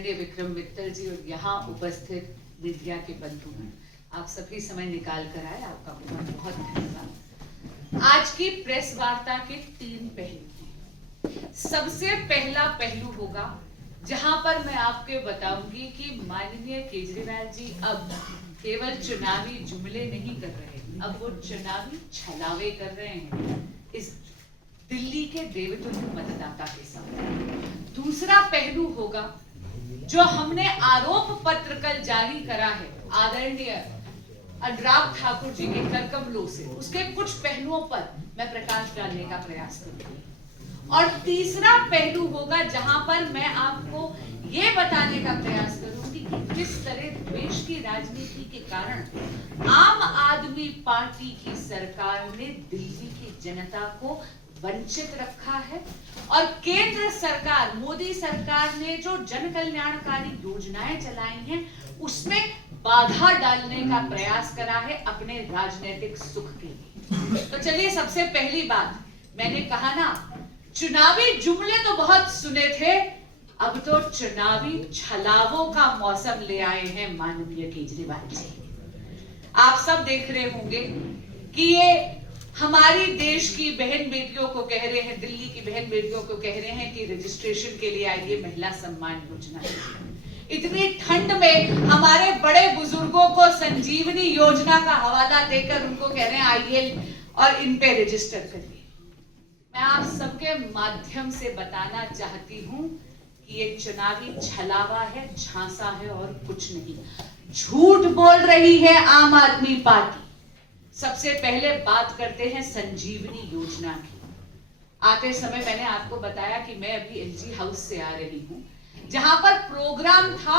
आदरणीय विक्रम मित्तल जी और यहाँ उपस्थित मीडिया के बंधुगण, आप सभी समय निकाल कर आए, आपका बहुत बहुत धन्यवाद। आज की प्रेस वार्ता के 3 पहलू हैं। सबसे पहला पहलू होगा जहां पर मैं आपको बताऊंगी कि माननीय केजरीवाल जी अब केवल चुनावी जुमले नहीं कर रहे, अब वो चुनावी छलावे कर रहे हैं इस दिल्ली के देवतुल्य मतदाता के साथ। दूसरा पहलू होगा जो हमने आरोप पत्र कल जारी करा है आदरणीय अनुराग ठाकुर जी के करकमलों से, उसके कुछ पहलुओं पर मैं प्रकाश डालने का प्रयास करूंगी। और तीसरा पहलू होगा जहां पर मैं आपको ये बताने का प्रयास करूंगी कि किस तरह देश की राजनीति के कारण आम आदमी पार्टी की सरकार ने दिल्ली की जनता को वंचित रखा है और केंद्र सरकार, मोदी सरकार ने जो जन कल्याणकारी योजनाएं चलाई हैं उसमें बाधा डालने का प्रयास करा है अपने राजनीतिक सुख के लिए। तो चलिए, सबसे पहली बात, मैंने कहा ना, चुनावी जुमले तो बहुत सुने थे, अब तो चुनावी छलावों का मौसम ले आए हैं माननीय केजरीवाल जी। आप सब देख रहे होंगे कि ये हमारी देश की बहन बेटियों को कह रहे हैं, दिल्ली की बहन बेटियों को कह रहे हैं कि रजिस्ट्रेशन के लिए आइए महिला सम्मान योजना। इतनी ठंड में हमारे बड़े बुजुर्गों को संजीवनी योजना का हवाला देकर उनको कह रहे हैं आइए और इन पे रजिस्टर करिए। मैं आप सबके माध्यम से बताना चाहती हूं कि ये चुनावी छलावा है, झांसा है और कुछ नहीं। झूठ बोल रही है आम आदमी पार्टी। सबसे पहले बात करते हैं संजीवनी योजना की। आते समय मैंने आपको बताया कि मैं अभी एलजी हाउस से आ रही हूं, जहां पर प्रोग्राम था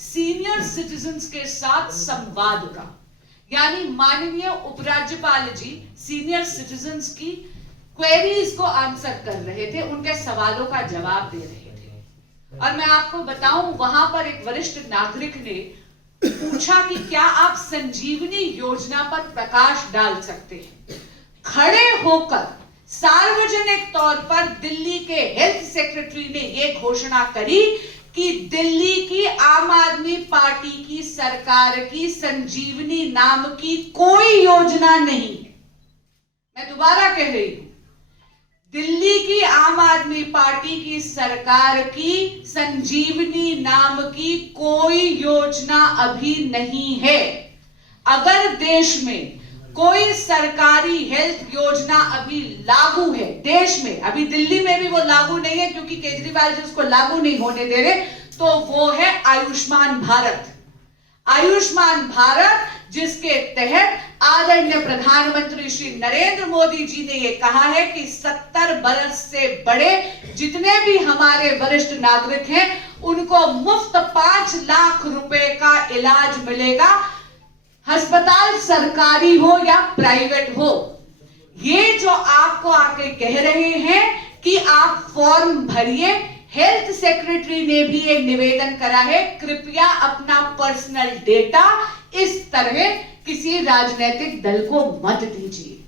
सीनियर सिटीजन्स के साथ संवाद का, यानी माननीय उपराज्यपाल जी सीनियर सिटीजन्स की क्वेरीज को आंसर कर रहे थे, उनके सवालों का जवाब दे रहे थे। और मैं आपको बताऊं, वहां पर एक वरिष्ठ नागरिक ने पूछा कि क्या आप संजीवनी योजना पर प्रकाश डाल सकते हैं। खड़े होकर सार्वजनिक तौर पर दिल्ली के हेल्थ सेक्रेटरी ने यह घोषणा करी कि दिल्ली की आम आदमी पार्टी की सरकार की संजीवनी नाम की कोई योजना नहीं है। मैं दोबारा कह रही हूं, दिल्ली की आम आदमी पार्टी की सरकार की संजीवनी नाम की कोई योजना अभी नहीं है। अगर देश में कोई सरकारी हेल्थ योजना अभी लागू है देश में, अभी दिल्ली में भी वो लागू नहीं है क्योंकि केजरीवाल जी उसको लागू नहीं होने दे रहे, तो वो है आयुष्मान भारत। आयुष्मान भारत जिसके तहत आदरणीय प्रधानमंत्री श्री नरेंद्र मोदी जी ने यह कहा है कि 70 बरस से बड़े जितने भी हमारे वरिष्ठ नागरिक हैं उनको मुफ्त 5 लाख रुपए का इलाज मिलेगा, अस्पताल सरकारी हो या प्राइवेट हो। ये जो आपको आके कह रहे हैं कि आप फॉर्म भरिए, हेल्थ सेक्रेटरी ने भी एक निवेदन करा है, कृपया अपना पर्सनल डेटा इस तरह किसी राजनीतिक दल को मत दीजिए।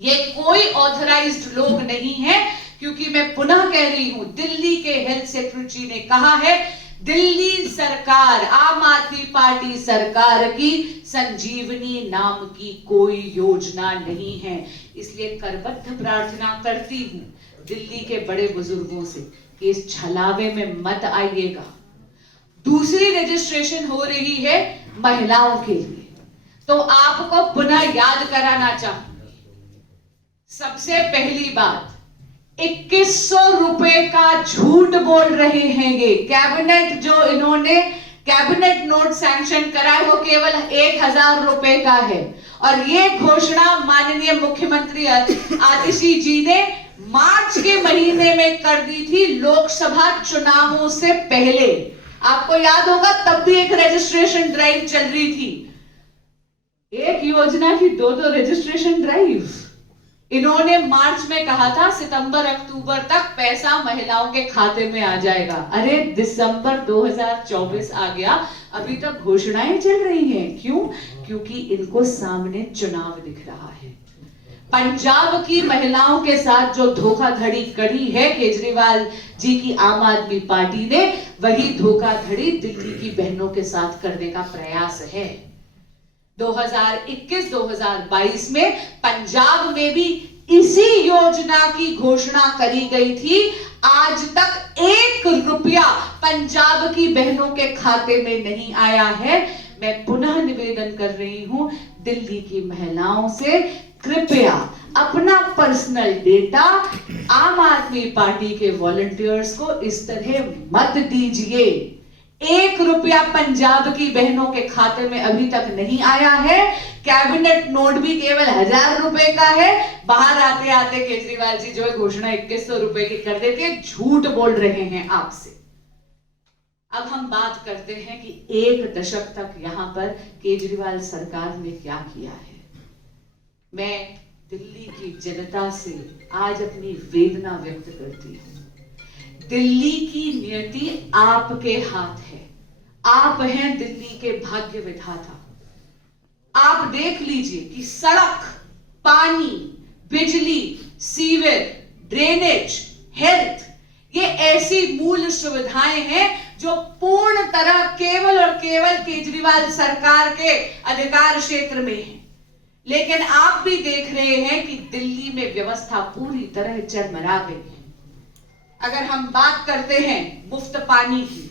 ये कोई ऑथराइज्ड लोग नहीं है, क्योंकि मैं पुनः कह रही हूं, दिल्ली के हेल्थ सेक्रेटरी ने कहा है दिल्ली सरकार, आम आदमी पार्टी सरकार की संजीवनी नाम की कोई योजना नहीं है। इसलिए करबद्ध प्रार्थना करती हूं दिल्ली के बड़े बुजुर्गों से कि इस छलावे में मत आइएगा। दूसरी रजिस्ट्रेशन हो रही है महिलाओं के लिए, तो आपको पुनः याद कराना चाहूंगी। सबसे पहली बात, 2100 रुपए का झूठ बोल रहे हैं ये। कैबिनेट जो इन्होंने कैबिनेट नोट सैंक्शन करा है वो केवल 1000 रुपए का है, और ये घोषणा माननीय मुख्यमंत्री आतिशी जी ने मार्च के महीने में कर दी थी, लोकसभा चुनावों से पहले। आपको याद होगा तब भी एक रजिस्ट्रेशन ड्राइव चल रही थी। एक योजना की 2 रजिस्ट्रेशन ड्राइव। इन्होंने मार्च में कहा था सितंबर अक्टूबर तक पैसा महिलाओं के खाते में आ जाएगा। अरे दिसंबर 2024 आ गया, अभी तक घोषणाएं चल रही हैं। क्यों? क्योंकि इनको सामने चुनाव दिख रहा है। पंजाब की महिलाओं के साथ जो धोखाधड़ी करी है केजरीवाल जी की आम आदमी पार्टी ने, वही धोखाधड़ी दिल्ली की बहनों के साथ करने का प्रयास है। 2021-2022 में पंजाब में भी इसी योजना की घोषणा करी गई थी। आज तक 1 रुपया पंजाब की बहनों के खाते में नहीं आया है। मैं पुनः निवेदन कर रही हूं दिल्ली की महिलाओं से, कृपया अपना पर्सनल डेटा आम आदमी पार्टी के वॉलंटियर्स को इस तरह मत दीजिए। 1 रुपया पंजाब की बहनों के खाते में अभी तक नहीं आया है। कैबिनेट नोट भी केवल 1000 रुपए का है। बाहर आते आते केजरीवाल जी जो है घोषणा 2100 रुपए की कर देते हैं। झूठ बोल रहे हैं आपसे। अब हम बात करते हैं कि 1 दशक तक यहां पर केजरीवाल सरकार ने क्या किया है। मैं दिल्ली की जनता से आज अपनी वेदना व्यक्त करती हूं। दिल्ली की नियति आपके हाथ है। आप हैं दिल्ली के भाग्य विधाता। आप देख लीजिए कि सड़क, पानी, बिजली, सीवर, ड्रेनेज, हेल्थ, ये ऐसी मूल सुविधाएं हैं जो पूर्ण तरह केवल और केवल केजरीवाल सरकार के अधिकार क्षेत्र में है। लेकिन आप भी देख रहे हैं कि दिल्ली में व्यवस्था पूरी तरह चरमरा गई है। अगर हम बात करते हैं मुफ्त पानी की,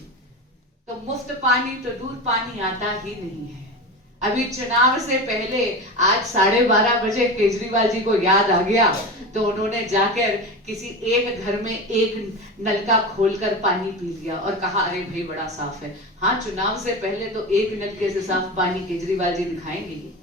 तो मुफ्त पानी तो दूर पानी आता ही नहीं है। अभी चुनाव से पहले आज 12:30 बजे केजरीवाल जी को याद आ गया तो उन्होंने जाकर किसी एक घर में एक नलका खोलकर पानी पी लिया और कहा अरे भाई बड़ा साफ है। हाँ, चुनाव से पहले तो एक नलके से साफ पानी केजरीवाल जी दिखाएंगे।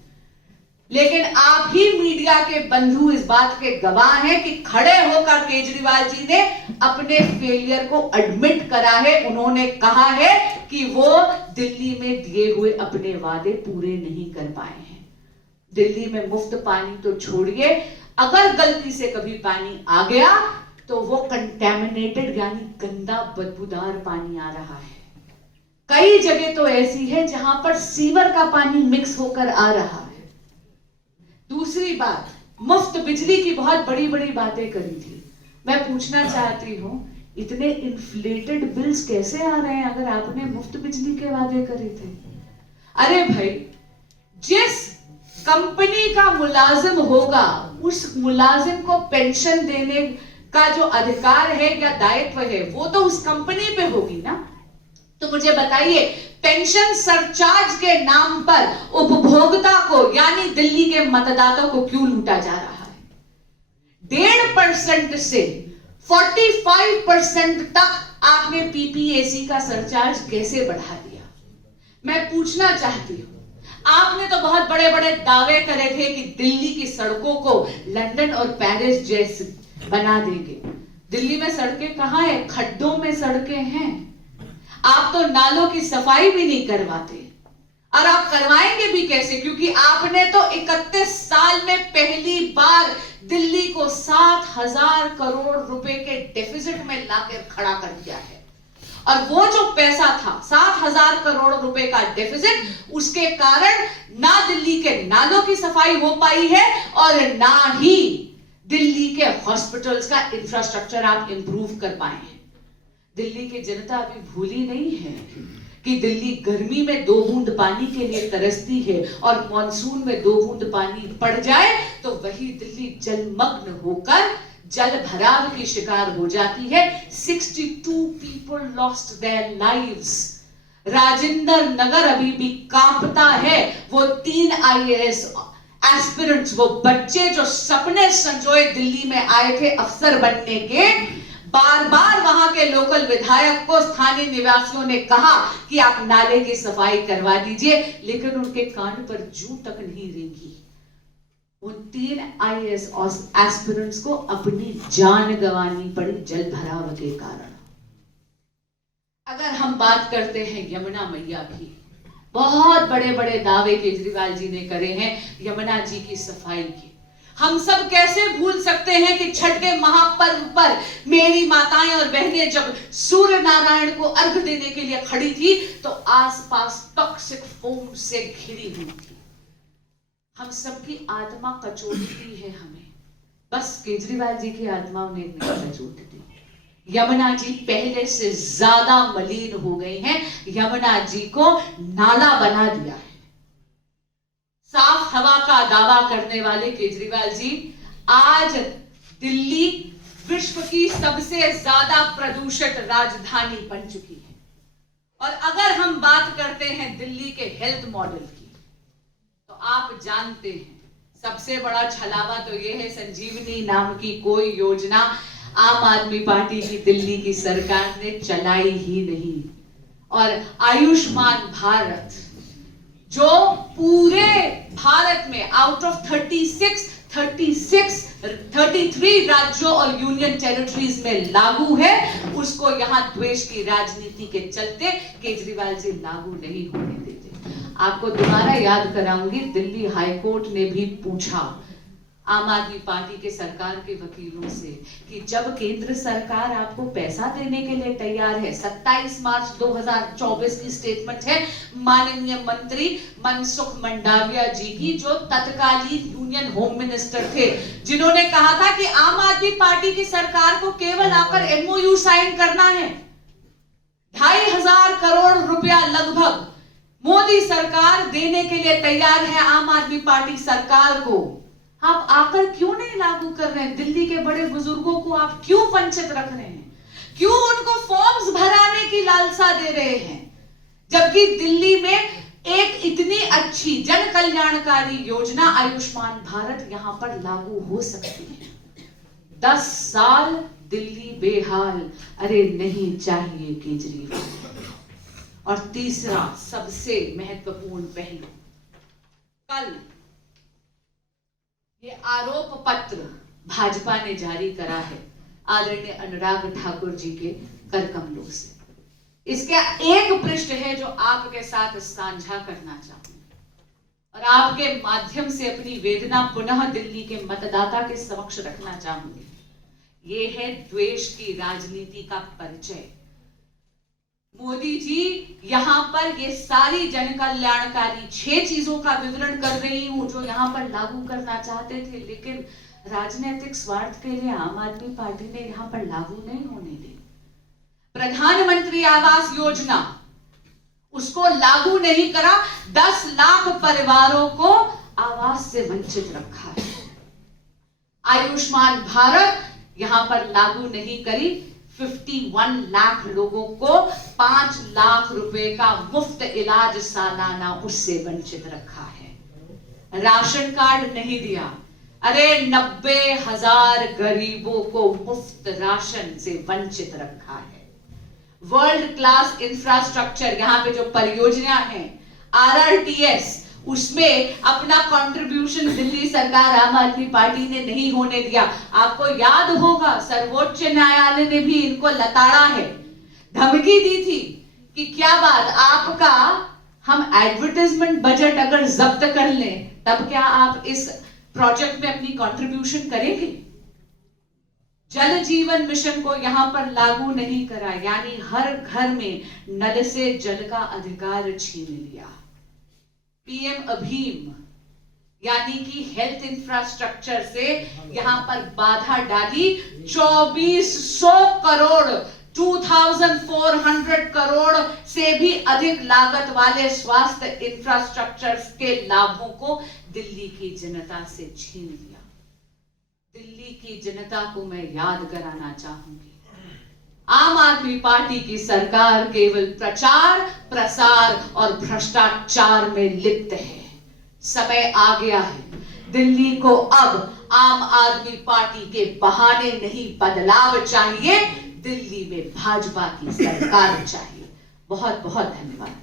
लेकिन आप ही मीडिया के बंधु इस बात के गवाह हैं कि खड़े होकर केजरीवाल जी ने अपने फेलियर को एडमिट करा है। उन्होंने कहा है कि वो दिल्ली में दिए हुए अपने वादे पूरे नहीं कर पाए हैं। दिल्ली में मुफ्त पानी तो छोड़िए, अगर गलती से कभी पानी आ गया तो वो कंटेमिनेटेड यानी गंदा बदबूदार पानी आ रहा है। कई जगह तो ऐसी है जहां पर सीवर का पानी मिक्स होकर आ रहा है। दूसरी बात, मुफ्त बिजली की बहुत बड़ी बड़ी बातें करी थी। मैं पूछना चाहती हूं इतने इन्फ्लेटेड बिल्स कैसे आ रहे हैं अगर आपने मुफ्त बिजली के वादे करे थे? अरे भाई, जिस कंपनी का मुलाजिम होगा उस मुलाजिम को पेंशन देने का जो अधिकार है या दायित्व है वो तो उस कंपनी पे होगी ना। तो मुझे बताइए, पेंशन सरचार्ज के नाम पर उपभोक्ता को यानी दिल्ली के मतदाता को क्यों लूटा जा रहा है? 1.5% से 45% तक आपने पीपीएसी का सरचार्ज कैसे बढ़ा दिया? मैं पूछना चाहती हूं, आपने तो बहुत बड़े बड़े दावे करे थे कि दिल्ली की सड़कों को लंदन और पेरिस जैसे बना देंगे। दिल्ली में सड़कें कहां है? खड्डों में सड़कें हैं। आप तो नालों की सफाई भी नहीं करवाते, और आप करवाएंगे भी कैसे? क्योंकि आपने तो 31 साल में पहली बार दिल्ली को 7,000 करोड़ रुपए के डेफिसिट में लाकर खड़ा कर दिया है। और वो जो पैसा था 7,000 करोड़ रुपए का डेफिसिट, उसके कारण ना दिल्ली के नालों की सफाई हो पाई है और ना ही दिल्ली के हॉस्पिटल्स का इंफ्रास्ट्रक्चर आप इंप्रूव कर पाए हैं। दिल्ली की जनता अभी भूली नहीं है कि दिल्ली गर्मी में 2 बूंद पानी के लिए तरसती है और मॉनसून में 2 बूंद पानी पड़ जाए तो वही दिल्ली जलमग्न होकर जल भराव की शिकार हो जाती है। 62 people lost their lives। Rajendra Nagar अभी भी कांपता है। वो 3 IAS एस्पिरेंट्स, वो बच्चे जो सपने संजोए दिल्ली में आए थे अफसर बनने के, बार बार वहां के लोकल विधायक को स्थानीय निवासियों ने कहा कि आप नाले की सफाई करवा दीजिए, लेकिन उनके कान पर जूं तक नहीं रेंगी। उन 3 IAS एस्पिरेंट्स को अपनी जान गंवानी पड़ी जल भराव के कारण। अगर हम बात करते हैं यमुना मैया की, बहुत बड़े बड़े दावे केजरीवाल जी ने करे हैं यमुना जी की सफाई के। हम सब कैसे भूल सकते हैं कि छठ के महापर्व पर मेरी माताएं और बहनें जब सूर्य नारायण को अर्घ देने के लिए खड़ी थी तो आसपास टॉक्सिक फोम से घिरी हुई थी। हम सबकी आत्मा कचोटती है हमें। बस केजरीवाल जी की आत्माओं ने एक निशाना जोड़ दी। यमुना जी पहले से ज्यादा मलिन हो गई हैं, यमुना जी को नाला बना दिया है। साफ हवा का दावा करने वाले केजरीवाल जी आज दिल्ली विश्व की सबसे ज्यादा प्रदूषित राजधानी बन चुकी है। और अगर हम बात करते हैं दिल्ली के हेल्थ मॉडल की, तो आप जानते हैं सबसे बड़ा छलावा तो यह है, संजीवनी नाम की कोई योजना आम आदमी पार्टी की दिल्ली की सरकार ने चलाई ही नहीं। और आयुष्मान भारत जो पूरे भारत में आउट ऑफ 33 राज्यों और यूनियन टेरिटरीज में लागू है, उसको यहां द्वेष की राजनीति के चलते केजरीवाल जी लागू नहीं होने देते। आपको दोबारा याद कराऊंगी, दिल्ली हाईकोर्ट ने भी पूछा आम आदमी पार्टी के सरकार के वकीलों से कि जब केंद्र सरकार आपको पैसा देने के लिए तैयार है, 27 मार्च 2024 की स्टेटमेंट है माननीय मंत्री मनसुख मंडाविया जी की, जो तत्कालीन यूनियन होम मिनिस्टर थे, जिन्होंने कहा था कि आम आदमी पार्टी की सरकार को केवल आकर MOU साइन करना है। 2,500 करोड़ रुपया लगभग मोदी सरकार देने के लिए तैयार है आम आदमी पार्टी सरकार को। आप आकर क्यों नहीं लागू कर रहे हैं? दिल्ली के बड़े बुजुर्गों को आप क्यों वंचित रख रहे हैं? क्यों उनको फॉर्म्स भराने की लालसा दे रहे हैं? जबकि दिल्ली में एक इतनी अच्छी जन कल्याणकारी योजना आयुष्मान भारत यहां पर लागू हो सकती है। 10 साल दिल्ली बेहाल, अरे नहीं चाहिए केजरीवाल। और तीसरा सबसे महत्वपूर्ण पहलू, कल ये आरोप पत्र भाजपा ने जारी करा है आदरणीय अनुराग ठाकुर जी के कर कमलों से। इसका एक पृष्ठ है जो आपके साथ साझा करना चाहूंगी और आपके माध्यम से अपनी वेदना पुनः दिल्ली के मतदाता के समक्ष रखना चाहूंगी। ये है द्वेष की राजनीति का परिचय। मोदी जी यहां पर ये सारी जन कल्याणकारी 6 चीजों का विवरण कर रही हूं जो यहां पर लागू करना चाहते थे, लेकिन राजनीतिक स्वार्थ के लिए आम आदमी पार्टी ने यहां पर लागू नहीं होने दी। प्रधानमंत्री आवास योजना, उसको लागू नहीं करा, 10 लाख परिवारों को आवास से वंचित रखा है। आयुष्मान भारत यहां पर लागू नहीं करी, 51 लाख लोगों को 5 लाख रुपए का मुफ्त इलाज सालाना उससे वंचित रखा है। राशन कार्ड नहीं दिया, अरे 90,000 गरीबों को मुफ्त राशन से वंचित रखा है। वर्ल्ड क्लास इंफ्रास्ट्रक्चर, यहाँ पे जो परियोजना है RRTS, उसमें अपना कंट्रीब्यूशन दिल्ली सरकार आम आदमी पार्टी ने नहीं होने दिया। आपको याद होगा सर्वोच्च न्यायालय ने भी इनको लताड़ा है, धमकी दी थी कि क्या बात, आपका हम एडवर्टाइजमेंट बजट अगर जब्त कर लें तब क्या आप इस प्रोजेक्ट में अपनी कंट्रीब्यूशन करेंगे? जल जीवन मिशन को यहां पर लागू नहीं करा, यानी हर घर में नल से जल का अधिकार छीन लिया। PM अभीम यानी कि हेल्थ इंफ्रास्ट्रक्चर से यहां पर बाधा डाली। 2400 करोड़ 2400 करोड़ से भी अधिक लागत वाले स्वास्थ्य इंफ्रास्ट्रक्चर के लाभों को दिल्ली की जनता से छीन लिया। दिल्ली की जनता को मैं याद कराना चाहूंगी, आम आदमी पार्टी की सरकार केवल प्रचार प्रसार और भ्रष्टाचार में लिप्त है। समय आ गया है, दिल्ली को अब आम आदमी पार्टी के बहाने नहीं बदलाव चाहिए, दिल्ली में भाजपा की सरकार चाहिए। बहुत बहुत धन्यवाद।